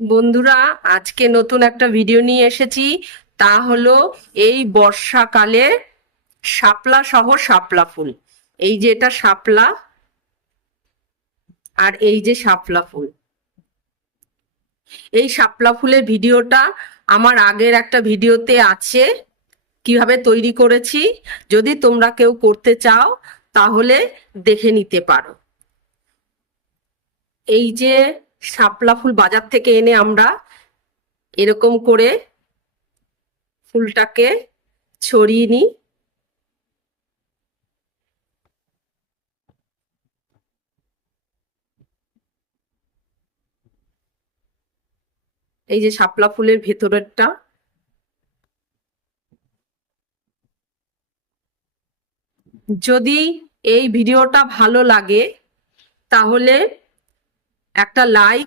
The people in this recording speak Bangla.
বন্ধুরা, আজকে নতুন একটা ভিডিও নিয়ে এসেছি। তা হলো এই বর্ষাকালে শাপলা সহ শাপলা ফুল। এই যে এটা শাপলা, আর এই যে শাপলা ফুল। এই শাপলা ফুলের ভিডিওটা আমার আগের একটা ভিডিওতে আছে, কিভাবে তৈরি করেছি। যদি তোমরা কেউ করতে চাও তাহলে দেখে নিতে পারো। এই যে শাপলা ফুল বাজার থেকে এনে আমরা এরকম করে ফুলটাকে ছড়িয়ে নিই। এই যে শাপলা ফুলের ভেতরেরটা। যদি এই ভিডিওটা ভালো লাগে তাহলে একটা লাইক